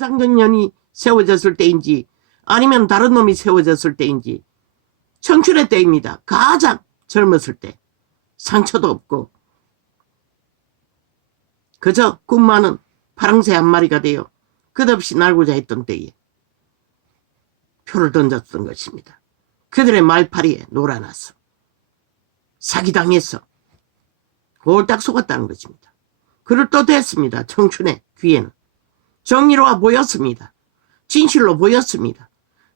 상전년이 세워졌을 때인지 아니면 다른 놈이 세워졌을 때인지 청춘의 때입니다. 가장 젊었을 때 상처도 없고 그저 꿈 많은 파랑새 한 마리가 되어 끝없이 날고자 했던 때에 표를 던졌던 것입니다. 그들의 말파리에 놀아나서 사기당해서 홀딱 속았다는 것입니다. 그럴듯했습니다. 청춘의 귀에는 정의로워 보였습니다. 진실로 보였습니다.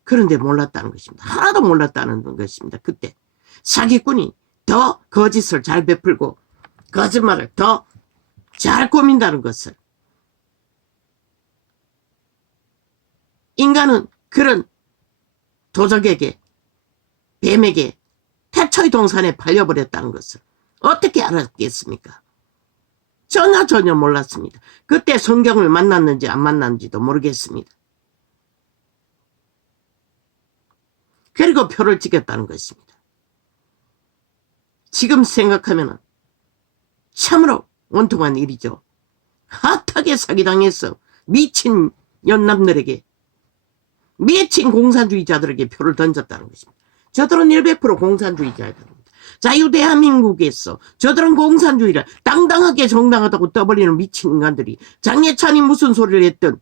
그런데 몰랐다는 것입니다. 하나도 몰랐다는 것입니다. 그때 사기꾼이 더 거짓을 잘 베풀고 거짓말을 더 잘 꾸민다는 것을 인간은 그런 도적에게 뱀에게 태초의 동산에 팔려버렸다는 것을 어떻게 알았겠습니까? 전혀 몰랐습니다. 그때 성경을 만났는지 안 만났는지도 모르겠습니다. 그리고 표를 찍었다는 것입니다. 지금 생각하면 참으로 원통한 일이죠. 핫하게 사기당해서 미친 연남들에게 미친 공산주의자들에게 표를 던졌다는 것입니다. 저들은 100% 공산주의자입니다. 자유대한민국에서 저들은 공산주의를 당당하게 정당하다고 떠벌리는 미친 인간들이 장예찬이 무슨 소리를 했든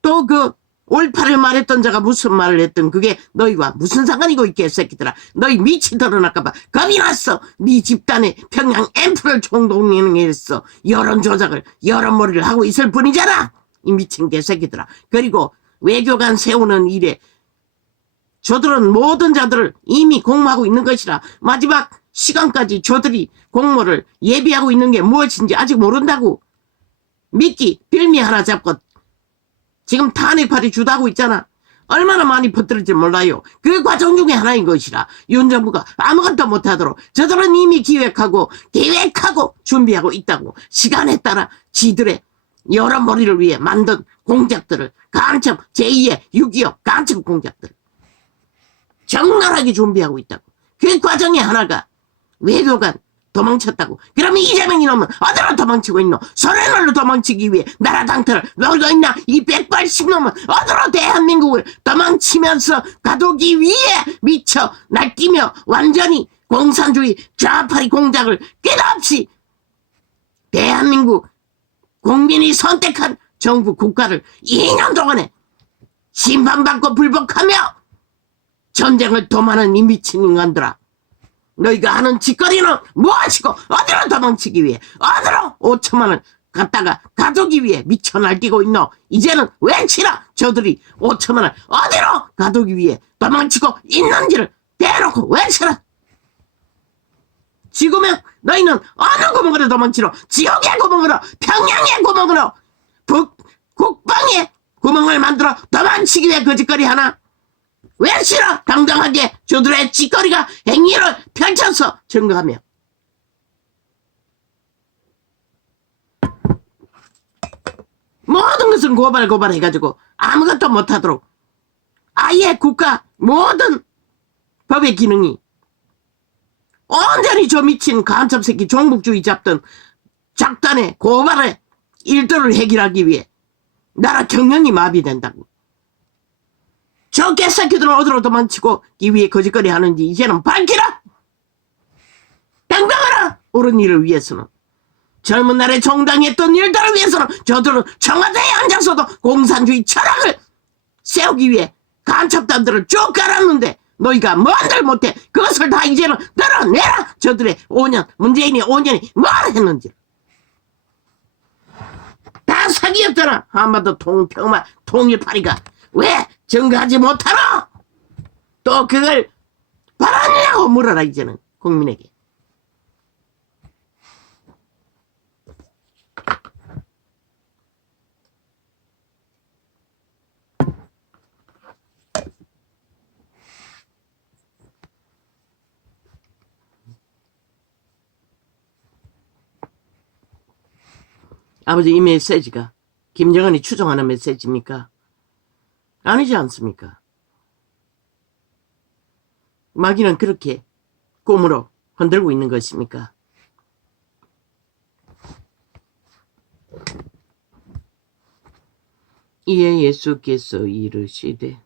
또 그 올파를 말했던 자가 무슨 말을 했든 그게 너희와 무슨 상관이고 있게 새끼들아. 너희 미치 드러날까봐 겁이 났어. 네 집단에 평양 앰프를 총동원해서 여론조작을 여론몰이를 하고 있을 뿐이잖아. 이 미친 개새끼들아. 그리고 외교관 세우는 일에 저들은 모든 자들을 이미 공모하고 있는 것이라 마지막 시간까지 저들이 공모를 예비하고 있는 게 무엇인지 아직 모른다고. 미끼 빌미 하나 잡고 지금 탄핵파리 주도하고 있잖아. 얼마나 많이 퍼뜨릴지 몰라요. 그 과정 중에 하나인 것이라 윤 정부가 아무것도 못하도록 저들은 이미 기획하고 준비하고 있다고. 시간에 따라 지들의 여론몰이를 위해 만든 공작들을 간첩 제2의 6.25 간첩 공작들을 적나라하게 준비하고 있다고. 그 과정의 하나가 외교관 도망쳤다고. 그러면 이재명 이놈은 어디로 도망치고 있노? 소련으로 도망치기 위해 나라 당터를 놀고 있나? 이 180놈은 어디로 대한민국을 도망치면서 가두기 위해 미쳐 날뛰며 완전히 공산주의 좌파리 공작을 끝없이 대한민국 국민이 선택한 정부 국가를 2년 동안에 심판받고 불복하며 전쟁을 도모하는 이 미친 인간들아. 너희가 하는 짓거리는 무엇이고 어디로 도망치기 위해 어디로 5천만을 갖다가 가두기 위해 미쳐 날뛰고 있노? 이제는 외치라. 저들이 5천만을 어디로 가두기 위해 도망치고 있는지를 대놓고 외쳐라. 지금은 너희는 어느 구멍으로 도망치노? 지옥의 구멍으로, 평양의 구멍으로, 국방의 구멍을 만들어 도망치기 위해 거짓거리 하나? 왜 싫어? 당당하게 저들의 짓거리가 행위를 펼쳐서 증거하며 모든 것은 고발해가지고 아무것도 못하도록 아예 국가 모든 법의 기능이 온전히 저 미친 간첩새끼 종북주의 잡던 작단의 고발의 일들을 해결하기 위해 나라 경영이 마비된다고. 저 개새끼들은 어디로 도망치고기 위해 거짓거리 하는지 이제는 밝히라. 당당하라. 옳은 일을 위해서는, 젊은 날에 정당했던 일들을 위해서는 저들은 청와대에 앉아서도 공산주의 철학을 세우기 위해 간첩단들을 쭉 깔았는데 너희가 뭔들 못해. 그것을 다 이제는 드러내라. 저들의 5년, 문재인이 5년이 뭘 했는지 다 사기였잖아. 한반도 통평화 통일파리가 왜 증거하지 못하노? 또 그걸 바라느냐고 물어라. 이제는 국민에게. 아버지, 이 메시지가 김정은이 추종하는 메시지입니까? 아니지 않습니까? 마귀는 그렇게 꿈으로 흔들고 있는 것입니까? 이에 예수께서 이르시되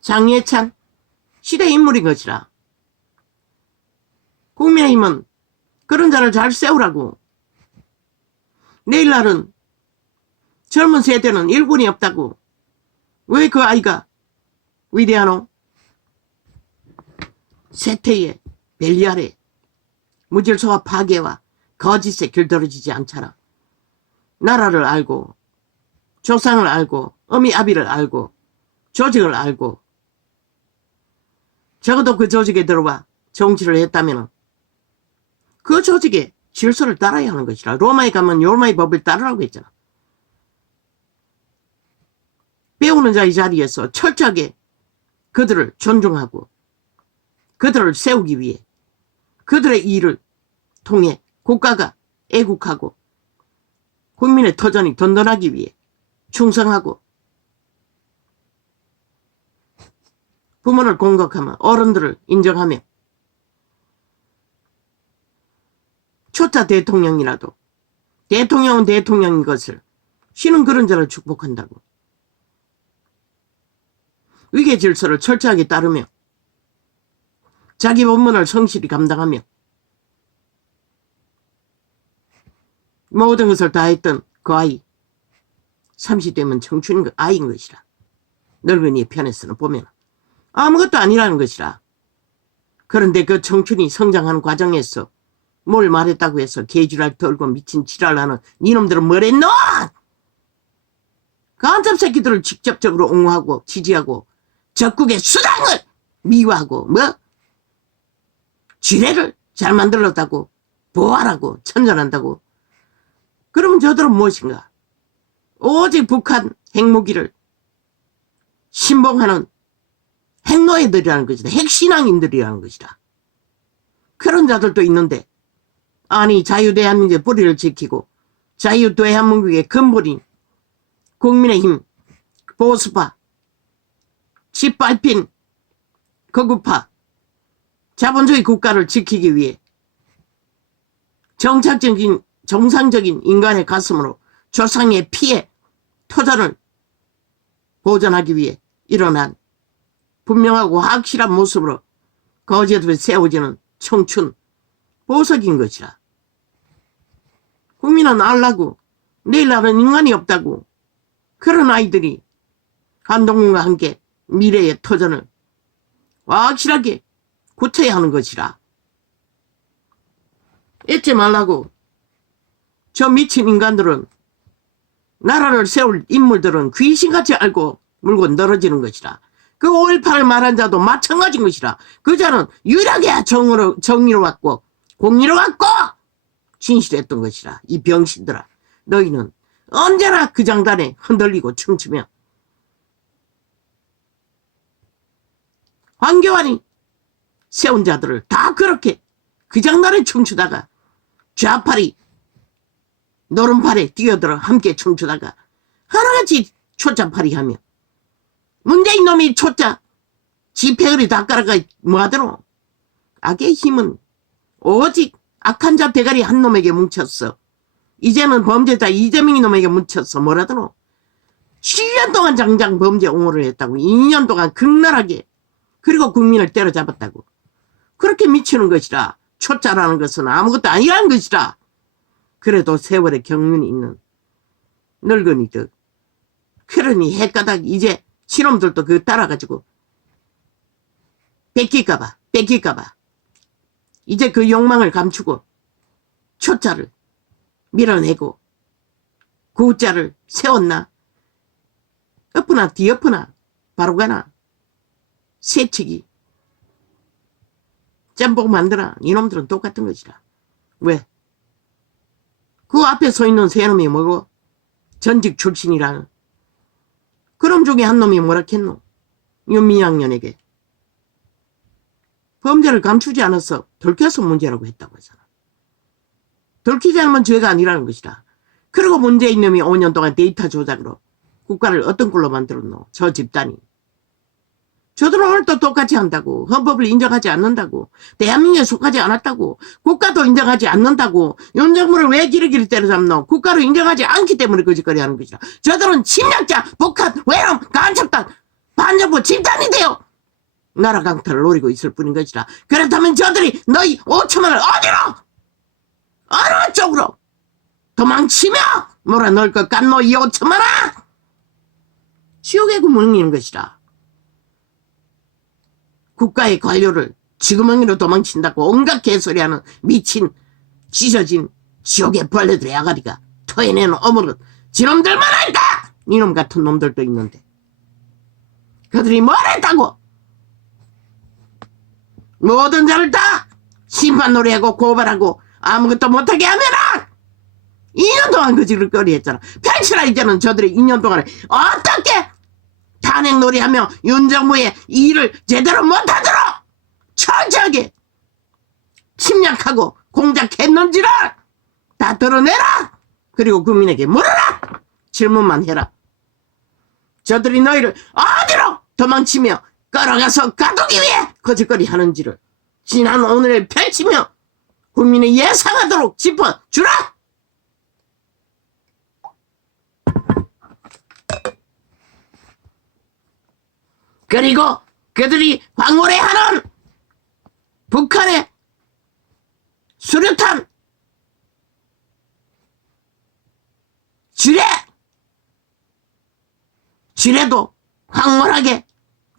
장예찬 시대 인물인 것이라. 국민의힘은 그런 자를 잘 세우라고. 내일날은 젊은 세대는 일꾼이 없다고. 왜 그 아이가 위대하노? 세태의 벨리 아래 무질서와 파괴와 거짓에 길들어지지 않잖아. 나라를 알고 조상을 알고 어미 아비를 알고 조직을 알고 적어도 그 조직에 들어와 정치를 했다면 그 조직의 질서를 따라야 하는 것이라. 로마에 가면 로마의 법을 따르라고 했잖아. 배우는 자의 자리에서 철저하게 그들을 존중하고 그들을 세우기 위해 그들의 일을 통해 국가가 애국하고 국민의 터전이 든든하기 위해 충성하고 부모를 공격하며 어른들을 인정하며 초짜 대통령이라도 대통령은 대통령인 것을 쉬는 그런 자를 축복한다고. 위계 질서를 철저하게 따르며 자기 본분을 성실히 감당하며 모든 것을 다했던 그 아이 30대면 청춘인 아이인 것이라. 늙은이의 편에서는 보면 아무것도 아니라는 것이라. 그런데 그 청춘이 성장하는 과정에서 뭘 말했다고 해서 개지랄 털고 미친 지랄하는 니놈들은 뭐랬노? 간첩 새끼들을 직접적으로 옹호하고 지지하고 적국의 수당을 미화하고 뭐 지뢰를 잘 만들었다고 보호하라고 천전한다고. 그러면 저들은 무엇인가? 오직 북한 핵무기를 신봉하는 핵노예들이라는 것이다. 핵신앙인들이라는 것이다. 그런 자들도 있는데 아니 자유대한민국의 뿌리를 지키고 자유대한민국의 근본인 국민의힘 보수파 짓밟힌 거구파 자본주의 국가를 지키기 위해 정상적인 인간의 가슴으로 조상의 피해 터전을 보존하기 위해 일어난 분명하고 확실한 모습으로 거제도에 세워지는 청춘 보석인 것이라. 국민은 알라고 내일날은 인간이 없다고. 그런 아이들이 한동훈과 함께 미래의 터전을 확실하게 고쳐야 하는 것이라. 잊지 말라고. 저 미친 인간들은 나라를 세울 인물들은 귀신같이 알고 물고 늘어지는 것이라. 그 5.18을 말한 자도 마찬가지인 것이라. 그 자는 유일하게 정의로웠고 공의로웠고 진실했던 것이라. 이 병신들아, 너희는 언제나 그 장단에 흔들리고 춤추며 황교안이 세운 자들을 다 그렇게 그 장단에 춤추다가 좌팔이 노른팔에 뛰어들어 함께 춤추다가 하나같이 초짜팔이 하며 문재인 놈이 초짜 지폐을이 다 깔아가 뭐하더노. 악의 힘은 오직 악한 자 대가리 한 놈에게 뭉쳤어. 이제는 범죄자 이재명이 놈에게 뭉쳤어. 뭐라더노. 7년 동안 장장 범죄 옹호를 했다고. 2년 동안 극렬하게 그리고 국민을 때려잡았다고. 그렇게 미치는 것이라. 초짜라는 것은 아무것도 아니라는 것이라. 그래도 세월의 경륜이 있는 늙은이들. 그러니 헷가닥 이제 신놈들도 그거 따라가지고 뺏길까봐 이제 그 욕망을 감추고 초짜를 밀어내고 구자를 세웠나? 엎으나 뒤엎으나 바로 가나? 새치기 짬뽕 만드나? 이놈들은 똑같은 것이라. 왜? 그 앞에 서 있는 세 놈이 뭐고? 전직 출신이라는. 그럼 중에 한 놈이 뭐라 했노? 윤미향년에게 범죄를 감추지 않아서 들켜서 문제라고 했다고 하잖아. 들키지 않으면 죄가 아니라는 것이다. 그리고 문재인 놈이 5년 동안 데이터 조작으로 국가를 어떤 꼴로 만들었노? 저 집단이. 저들은 오늘도 똑같이 한다고. 헌법을 인정하지 않는다고. 대한민국에 속하지 않았다고. 국가도 인정하지 않는다고. 윤석열을 왜 기르기를 때려잡노? 국가를 인정하지 않기 때문에 거짓거리 하는 것이다. 저들은 침략자, 북한, 외놈, 간첩단, 반정부 집단이 되어 나라 강탈을 노리고 있을 뿐인 것이다. 그렇다면 저들이 너희 5천만을 어디로? 어느 쪽으로? 도망치며 몰아넣을 것 같노 이 5천만아? 지옥의 구멍인 것이다. 국가의 관료를 지구멍이로 도망친다고 온갖 개소리하는 미친 찢어진 지옥의 벌레들의 아가리가 토해내는 어물은 지놈들만 할까? 이놈 같은 놈들도 있는데 그들이 뭘 했다고? 모든 자를 다 심판놀이하고 고발하고 아무것도 못하게 하면은 2년 동안 그 짓거리 했잖아. 펼치라 이제는 저들이 2년 동안에 어떻게 탄핵놀이하며 윤정부의 일을 제대로 못하도록 철저하게 침략하고 공작했는지를 다 드러내라. 그리고 국민에게 물어라. 질문만 해라. 저들이 너희를 어디로 도망치며 끌어가서 가두기 위해 거짓거리 하는지를 지난 오늘 펼치며 국민이 예상하도록 짚어주라. 그리고 그들이 황홀해하는 북한의 수류탄 지뢰도 황홀하게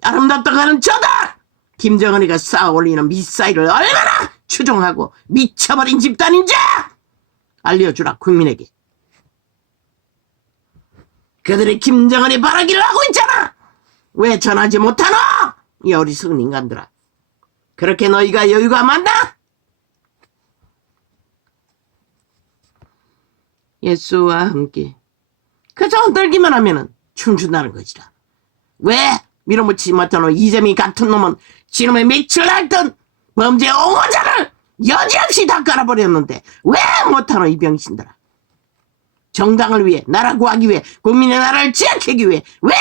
아름답다고 하는 저들 김정은이가 쌓아올리는 미사일을 얼마나 추종하고 미쳐버린 집단인지 알려주라. 국민에게. 그들이 김정은이 바라기를 하고 있잖아. 왜 전하지 못하노? 이 어리석은 인간들아. 그렇게 너희가 여유가 많나? 예수와 함께 그저 흔들기만 하면은 춤춘다는 것이다. 왜 밀어붙이지 못하노? 이재미 같은 놈은 지놈의 밑을 핥던 범죄 옹호자를 여지없이 다 깔아버렸는데 왜 못하노? 이 병신들아. 정당을 위해, 나라 구하기 위해, 국민의 나라를 지키기 위해 왜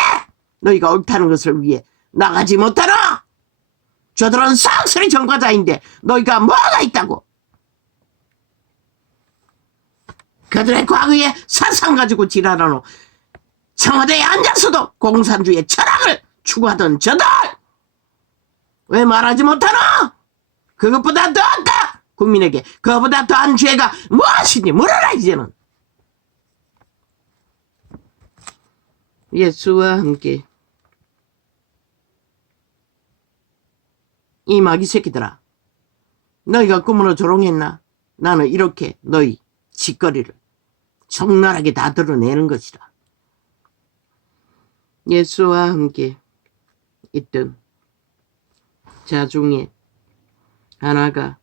너희가 옳다는 것을 위해 나가지 못하노? 저들은 싹쓸이 전과자인데 너희가 뭐가 있다고? 그들의 과거에 사상 가지고 지랄하노. 청와대에 앉아서도 공산주의의 철학을 추구하던 저들 왜 말하지 못하노? 그것보다 더할까? 국민에게 그것보다 더한 죄가 무엇인지 물어라. 이제는 예수와 함께. 이 마귀 새끼들아, 너희가 꿈으로 조롱했나? 나는 이렇게 너희 짓거리를 적나라하게 다 드러내는 것이다. 예수와 함께 있던 자 중에 하나가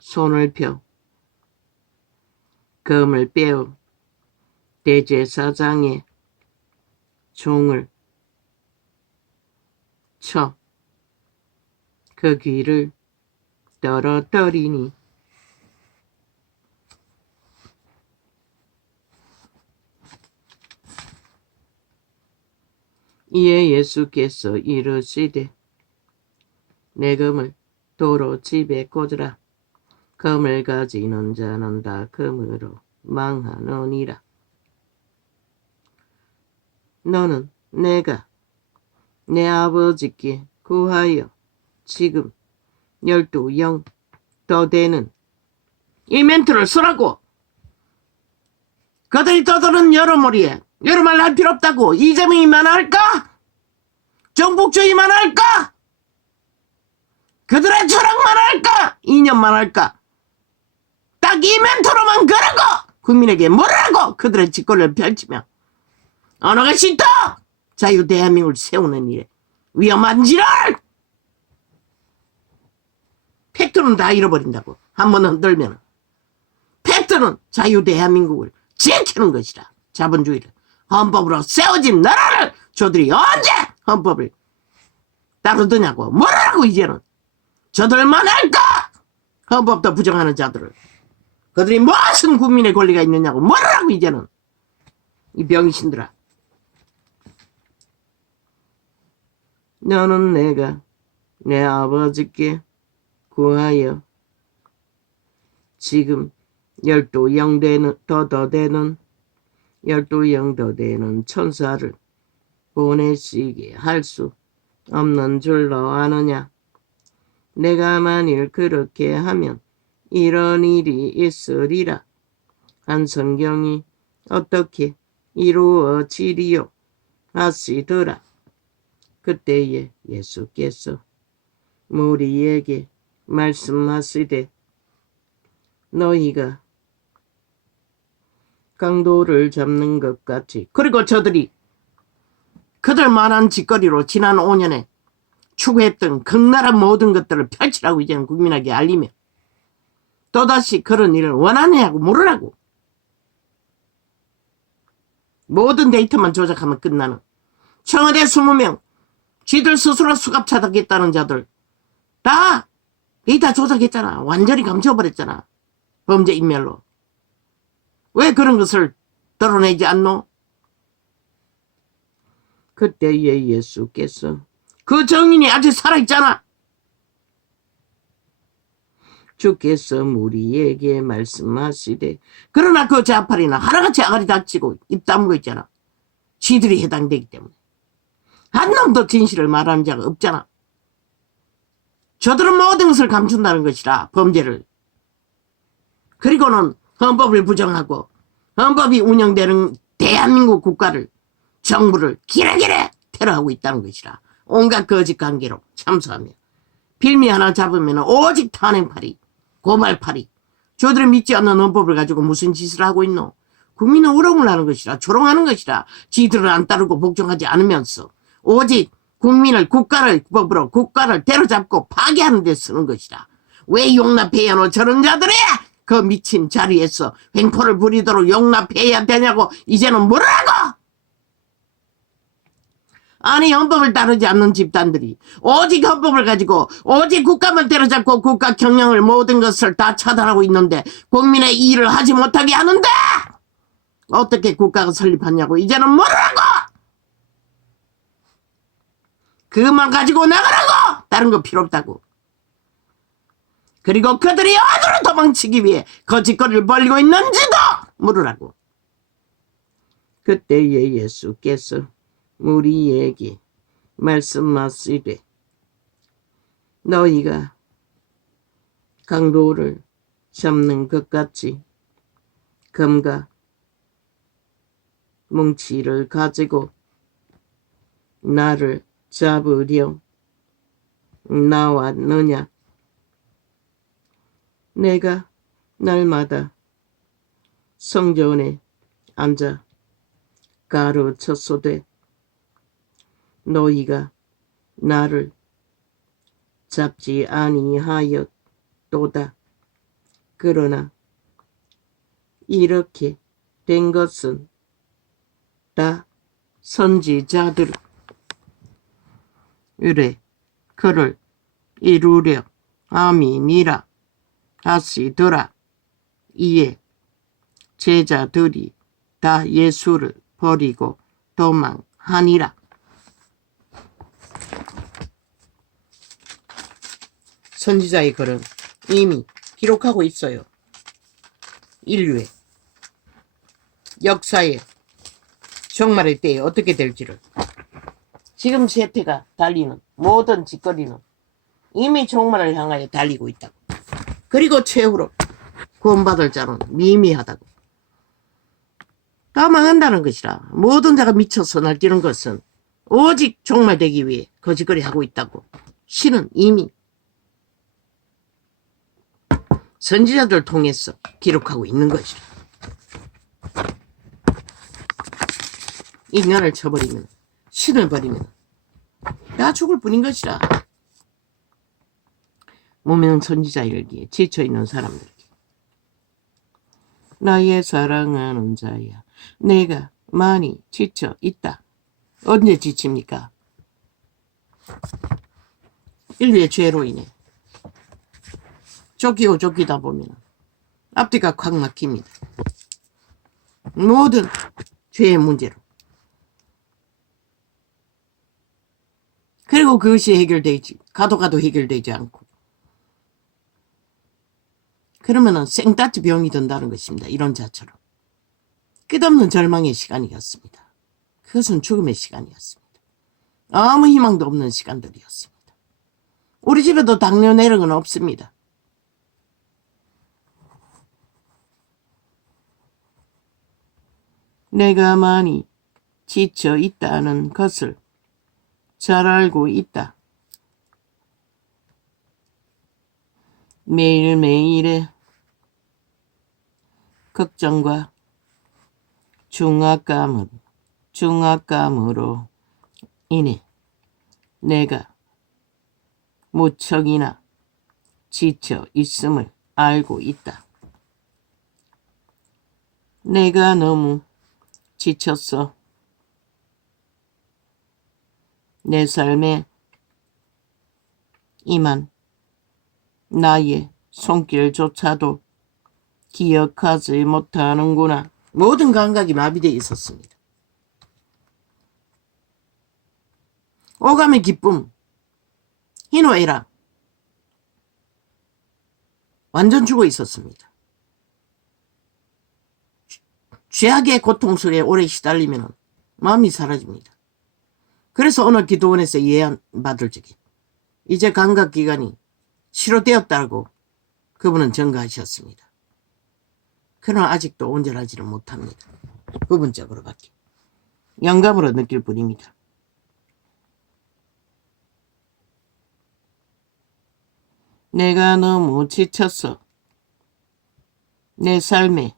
손을 펴 검을 빼어 대제사장의 종을 쳐 그 귀를 떨어뜨리니 이에 예수께서 이르시되 내 검을 도로 집에 꽂으라. 검을 가지는 자는 다 검으로 망하느니라. 너는 내가 내 아버지께 구하여 지금 12영 더 되는 이 멘트를 쓰라고. 그들이 떠드는 여러머리에 여러 말 할 필요 없다고. 이재명이만 할까? 정복주의만 할까? 그들의 철학만 할까? 이념만 할까? 딱 이 멘트로만 그러고 국민에게 뭐라고 그들의 짓거리를 펼치며 어느 것이 더 자유 대한민국을 세우는 일에 위험한지를 팩트는 다 잃어버린다고. 한번 흔들면 팩트는 자유 대한민국을 지키는 것이다. 자본주의를 헌법으로 세워진 나라를 저들이 언제 헌법을 따르더냐고. 뭐라고. 이제는 저들만 할까? 헌법도 부정하는 자들을. 그들이 무슨 국민의 권리가 있느냐고. 뭐라고. 이제는 이 병신들아. 너는 내가 내 아버지께 구하여 지금 12영 더 되는 천사를 보내시게 할 수 없는 줄로 아느냐. 내가 만일 그렇게 하면 이런 일이 있으리라 한 성경이 어떻게 이루어지리요 하시더라. 그때에 예수께서 무리에게 말씀하시되 너희가 강도를 잡는 것 같이. 그리고 저들이 그들 만한 짓거리로 지난 5년에 추구했던 극나란 모든 것들을 펼치라고 이제는 국민에게 알리며 또다시 그런 일을 원하느냐고 물으라고. 모든 데이터만 조작하면 끝나는 청와대 20명 지들 스스로 수갑 차다겠다는 자들 다 데이터 조작했잖아. 완전히 감춰버렸잖아. 범죄 인멸로. 왜 그런 것을 드러내지 않노? 그때에 예수께서 그 정인이 아직 살아있잖아. 주께서 무리에게 말씀하시되 그러나 그 자팔이나 하나같이 아가리 닥치고 입 다물고 있잖아. 지들이 해당되기 때문에. 한 놈도 진실을 말하는 자가 없잖아. 저들은 모든 것을 감춘다는 것이라. 범죄를. 그리고는 헌법을 부정하고 헌법이 운영되는 대한민국 국가를 정부를 기레기레 테러하고 있다는 것이라. 온갖 거짓 관계로 참수하며 빌미 하나 잡으면 오직 탄핵팔이 고발팔이. 저들이 믿지 않는 헌법을 가지고 무슨 짓을 하고 있노? 국민은 우롱을 하는 것이라. 조롱하는 것이라. 지들을 안 따르고 복종하지 않으면서 오직 국민을 국가를 법으로 국가를 때려잡고 파괴하는 데 쓰는 것이라. 왜 용납해야 하노? 저런 자들이 그 미친 자리에서 횡포를 부리도록 용납해야 되냐고 이제는 물으라고. 아니 헌법을 따르지 않는 집단들이 오직 헌법을 가지고 오직 국가만 때려잡고 국가 경영을 모든 것을 다 차단하고 있는데 국민의 일을 하지 못하게 하는데 어떻게 국가가 설립하냐고 이제는 물으라고. 그만 가지고 나가라고. 다른 거 필요 없다고. 그리고 그들이 어디로 도망치기 위해 거짓거리를 벌이고 있는지도 물으라고. 그때에 예수께서 우리에게 말씀하시되 너희가 강도를 잡는 것 같이 검과 뭉치를 가지고 나를 잡으려 나왔느냐. 내가 날마다 성전에 앉아 가르쳤소되 너희가 나를 잡지 아니하였도다. 그러나 이렇게 된 것은 다 선지자들 의뢰 그를 이루려 함이니라 하시더라. 이에 제자들이 다 예수를 버리고 도망하니라. 선지자의 글은 이미 기록하고 있어요. 인류의 역사의 종말의 때에 어떻게 될지를. 지금 세태가 달리는 모든 짓거리는 이미 종말을 향하여 달리고 있다고. 그리고 최후로 구원받을 자는 미미하다고. 다 망한다는 것이라. 모든 자가 미쳐서 날뛰는 것은 오직 종말되기 위해 거짓거리 하고 있다고. 신은 이미 선지자들 통해서 기록하고 있는 것이라. 인간을 쳐버리면 신을 버리면 다 죽을 뿐인 것이라. 무명 선지자 일기에 지쳐있는 사람들에게 나의 사랑하는 자야 내가 많이 지쳐 있다. 언제 지칩니까? 인류의 죄로 인해 쫓기다 보면 앞뒤가 콱 막힙니다. 모든 죄의 문제로. 그리고 그리고 그것이 해결되지. 가도 해결되지 않고. 그러면은 생따지 병이 든다는 것입니다. 이런 자처럼. 끝없는 절망의 시간이었습니다. 그것은 죽음의 시간이었습니다. 아무 희망도 없는 시간들이었습니다. 우리 집에도 당뇨 내력은 없습니다. 내가 많이 지쳐 있다는 것을 잘 알고 있다. 매일매일의 걱정과 중압감으로 인해 내가 무척이나 지쳐 있음을 알고 있다. 내가 너무 지쳤어. 내 삶에 임한 나의 손길조차도 기억하지 못하는구나. 모든 감각이 마비되어 있었습니다. 오감의 기쁨, 희노애락, 완전 죽어 있었습니다. 죄악의 고통 속에 오래 시달리면 마음이 사라집니다. 그래서 오늘 기도원에서 예언받을 적에 이제 감각기관이 치료되었다고 그분은 전가하셨습니다. 그러나 아직도 온전하지는 못합니다. 부분적으로밖에. 영감으로 느낄 뿐입니다. 내가 너무 지쳤어. 내 삶에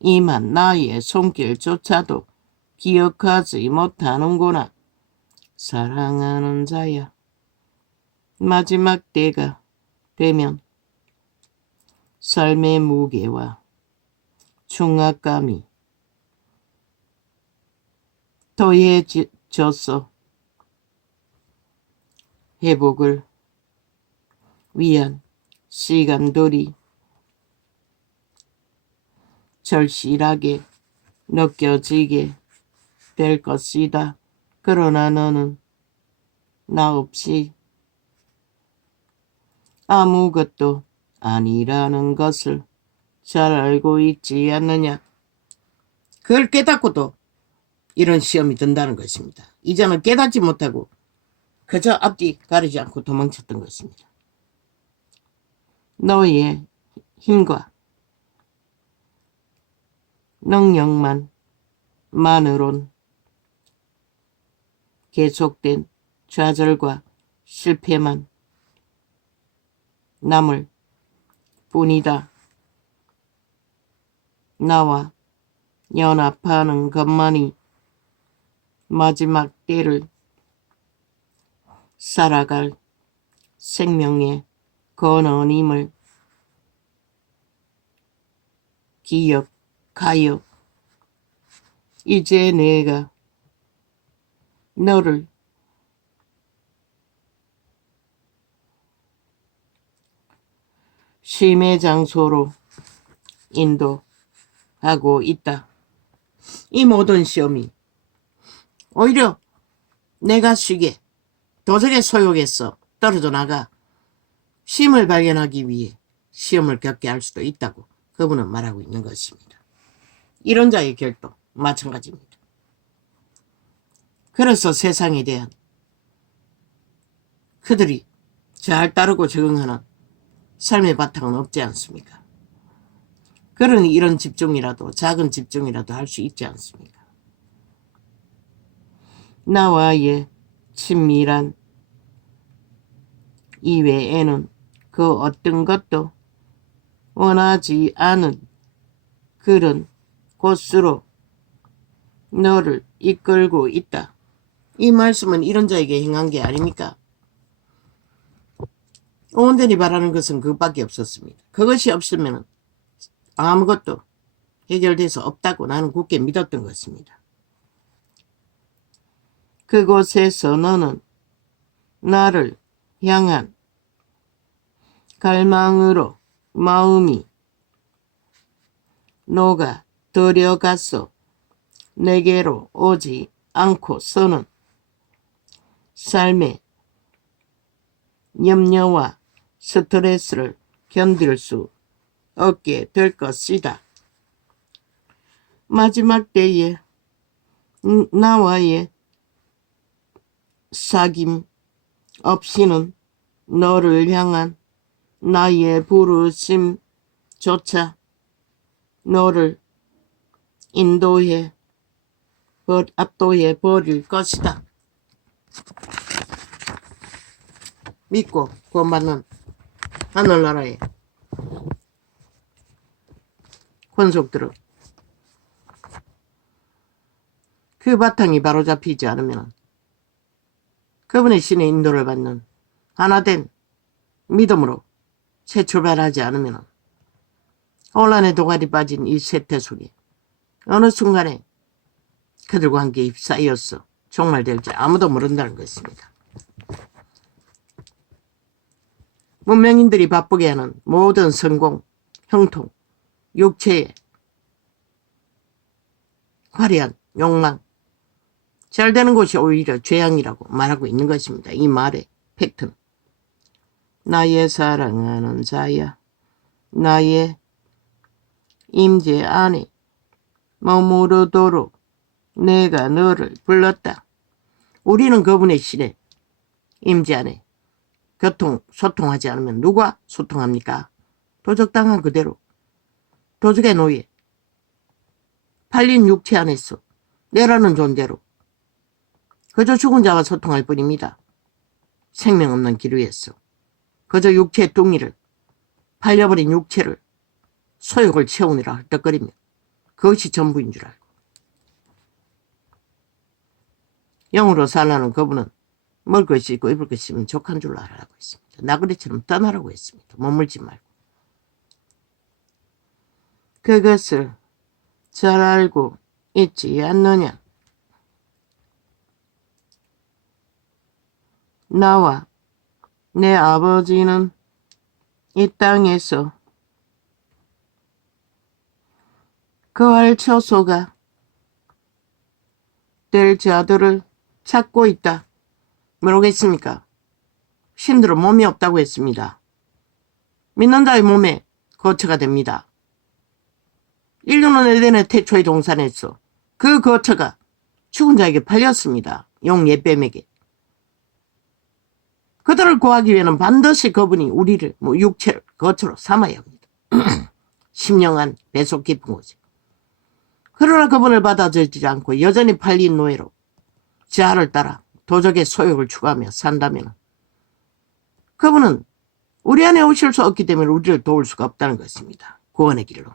임한 나의 손길조차도 기억하지 못하는구나. 사랑하는 자야. 마지막 때가 되면 삶의 무게와 중압감이 더해져서 회복을 위한 시간들이 절실하게 느껴지게 될 것이다. 그러나 너는 나 없이 아무것도 아니라는 것을 잘 알고 있지 않느냐. 그걸 깨닫고도 이런 시험이 든다는 것입니다. 이제는 깨닫지 못하고 그저 앞뒤 가리지 않고 도망쳤던 것입니다. 너의 힘과 능력만으론 계속된 좌절과 실패만 남을 뿐이다. 나와 연합하는 것만이 마지막 때를 살아갈 생명의 근원임을 기억하여 이제 내가 너를 쉼의 장소로 인도하고 있다. 이 모든 시험이 오히려 내가 쉬게 도적의 소욕에서 떨어져 나가 쉼을 발견하기 위해 시험을 겪게 할 수도 있다고 그분은 말하고 있는 것입니다. 이런 자의 결도 마찬가지입니다. 그래서 세상에 대한 그들이 잘 따르고 적응하는 삶의 바탕은 없지 않습니까? 그러니 이런 집중이라도 작은 집중이라도 할 수 있지 않습니까? 나와의 친밀한 이외에는 그 어떤 것도 원하지 않은 그런 곳으로 너를 이끌고 있다. 이 말씀은 이런 자에게 행한 게 아닙니까? 온전히 바라는 것은 그것밖에 없었습니다. 그것이 없으면 아무것도 해결돼서 없다고 나는 굳게 믿었던 것입니다. 그곳에서 너는 나를 향한 갈망으로 마음이 녹아 들여갔어. 내게로 오지 않고서는 삶의 염려와 스트레스를 견딜 수 없게 될 것이다. 마지막 때에 나와의 사귐 없이는 너를 향한 나의 부르심조차 너를 압도해 버릴 것이다. 믿고 구원받는 하늘나라의 권속들은 그 바탕이 바로 잡히지 않으면 그분의 신의 인도를 받는 하나된 믿음으로 새 출발하지 않으면 혼란의 도가리 빠진 이 세태 속에 어느 순간에 그들과 함께 입사하여서 종말될지 아무도 모른다는 것입니다. 문명인들이 바쁘게 하는 모든 성공, 형통, 육체의 화려한 욕망, 잘 되는 곳이 오히려 죄악이라고 말하고 있는 것입니다. 이 말의 팩트는 나의 사랑하는 자야, 나의 임재 안에 머무르도록 내가 너를 불렀다. 우리는 그분의 신의 임재 안에 소통하지 않으면 누가 소통합니까? 도적당한 그대로 도적의 노예, 팔린 육체 안에서 내라는 존재로 그저 죽은 자와 소통할 뿐입니다. 생명 없는 길 위에서 그저 육체의 뚱이를, 팔려버린 육체를 소욕을 채우느라 헐떡거리며 그것이 전부인 줄 알고 영으로 살라는 그분은 먹을 것이 있고 입을 것이 있으면 족한 줄 알아라고 했습니다. 나그네처럼 떠나라고 했습니다. 머물지 말고. 그것을 잘 알고 있지 않느냐. 나와 내 아버지는 이 땅에서 거할 처소가 될 자들을 찾고 있다. 모르겠습니까? 신들은 몸이 없다고 했습니다. 믿는 자의 몸에 거처가 됩니다. 인류는 에덴의 태초에 동산했어. 그 거처가 죽은 자에게 팔렸습니다. 용 예뱀에게. 그들을 구하기 위해는 반드시 그분이 우리를 육체를 거처로 삼아야 합니다. 심령한 배속 깊은 곳에. 그러나 그분을 받아들이지 않고 여전히 팔린 노예로 자아를 따라 도적의 소욕을 추구하며 산다면 그분은 우리 안에 오실 수 없기 때문에 우리를 도울 수가 없다는 것입니다. 구원의 길로.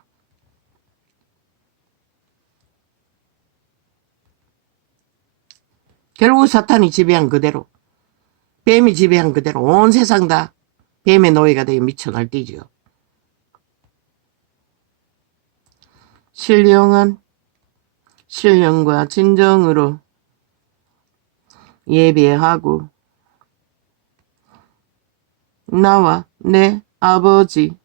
결국 사탄이 지배한 그대로, 뱀이 지배한 그대로 온 세상 다 뱀의 노예가 되어 미쳐 날뛰지요. 신령과 진정으로 예배하고 나와 내 아버지와의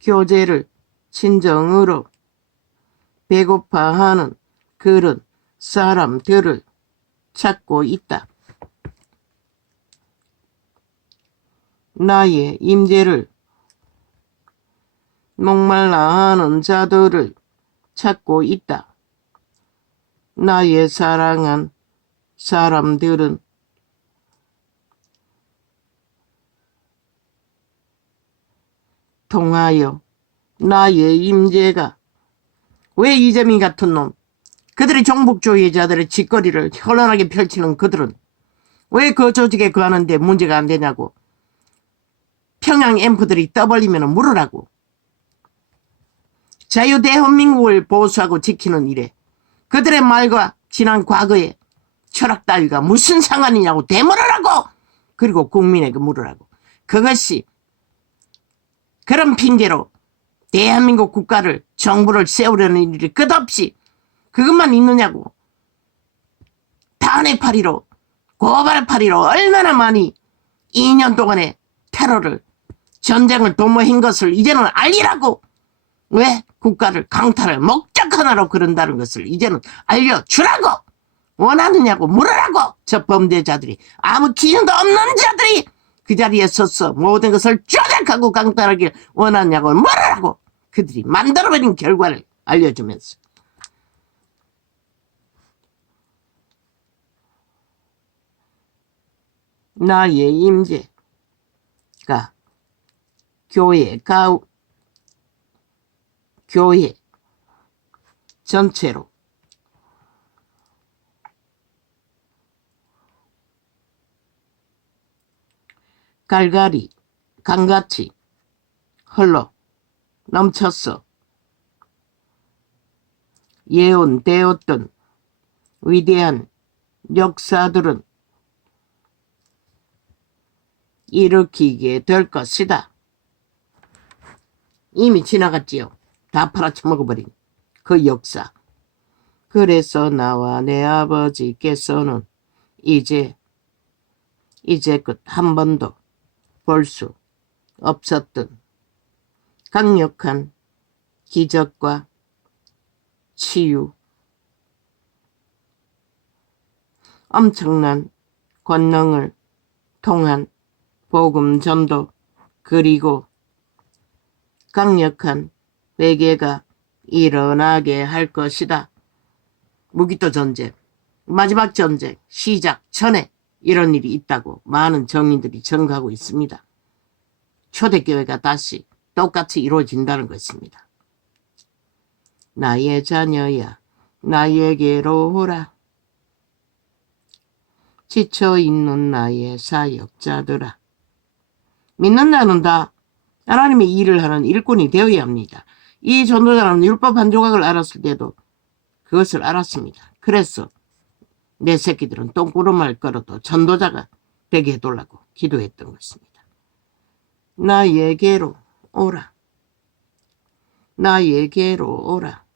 교제를 진정으로 배고파하는 그런 사람들을 찾고 있다. 나의 임재를 목말라하는 자들을 찾고 있다. 나의 사랑한 사람들은 통하여 나의 임재가 왜 이재민 같은 놈, 그들이 종북주의자들의 짓거리를 현란하게 펼치는 그들은 왜 그 조직에 거하는데 문제가 안 되냐고. 평양 앰프들이 떠벌리면 물으라고. 자유대한민국을 보수하고 지키는 일에 그들의 말과 지난 과거의 철학 따위가 무슨 상관이냐고 되물으라고. 그리고 국민에게 물으라고. 그것이 그런 핑계로 대한민국 국가를, 정부를 세우려는 일이 끝없이 그것만 있느냐고. 탄핵파리로, 고발파리로 얼마나 많이 2년 동안의 테러를, 전쟁을 도모한 것을 이제는 알리라고. 왜 국가를 강탈을 목적하고 하나로 그런다는 것을 이제는 알려주라고! 원하느냐고 물으라고! 저 범죄자들이, 아무 기준도 없는 자들이 그 자리에 서서 모든 것을 조작하고 강탈하길 원하느냐고 물으라고! 그들이 만들어버린 결과를 알려주면서 나의 임재가 교회 전체로 갈갈이 강같이 흘러 넘쳤어 예언되었던 위대한 역사들은 일으키게 될 것이다. 이미 지나갔지요. 다 팔아쳐먹어버린 그 역사. 그래서 나와 내 아버지께서는 이제껏 한 번도 볼 수 없었던 강력한 기적과 치유, 엄청난 권능을 통한 복음 전도, 그리고 강력한 회개가 일어나게 할 것이다. 무기토 전쟁, 마지막 전쟁 시작 전에 이런 일이 있다고 많은 정인들이 전가하고 있습니다. 초대교회가 다시 똑같이 이루어진다는 것입니다. 나의 자녀야, 나에게로 오라. 지쳐있는 나의 사역자들아. 믿는 자는 다 하나님의 일을 하는 일꾼이 되어야 합니다. 이 전도자는 율법 한 조각을 알았을 때도 그것을 알았습니다. 그래서 내 새끼들은 똥구름을 걸어도 전도자가 되게 해달라고 기도했던 것입니다. 나에게로 오라. 나에게로 오라.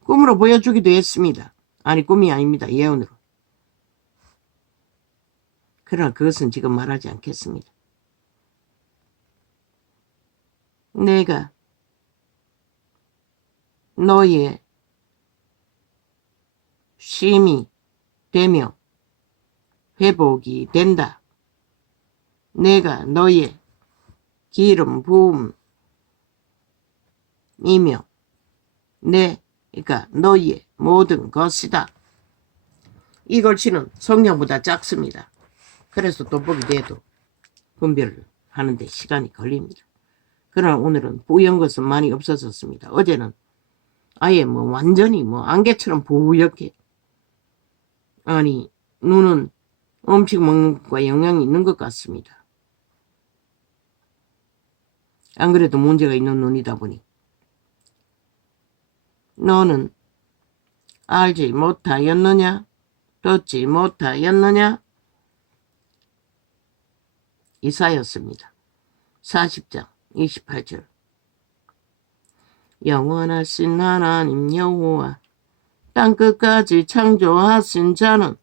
꿈으로 보여주기도 했습니다. 아니, 꿈이 아닙니다. 예언으로. 그러나 그것은 지금 말하지 않겠습니다. 내가 너의 쉼이 되며 회복이 된다. 내가 너의 기름 부음이며 내가 너의 모든 것이다. 이 글씨는 성경보다 작습니다. 그래서 돋보기 돼도 분별을 하는데 시간이 걸립니다. 그러나 오늘은 뿌연 것은 많이 없어졌습니다. 어제는 아예 완전히 안개처럼 부옇게, 아니 눈은 음식 먹는 것과 영향이 있는 것 같습니다. 안 그래도 문제가 있는 눈이다 보니 너는 알지 못하였느냐? 듣지 못하였느냐? 이사야였습니다. 40장 28절. 영원하신 하나님 여호와 땅끝까지 창조하신 자는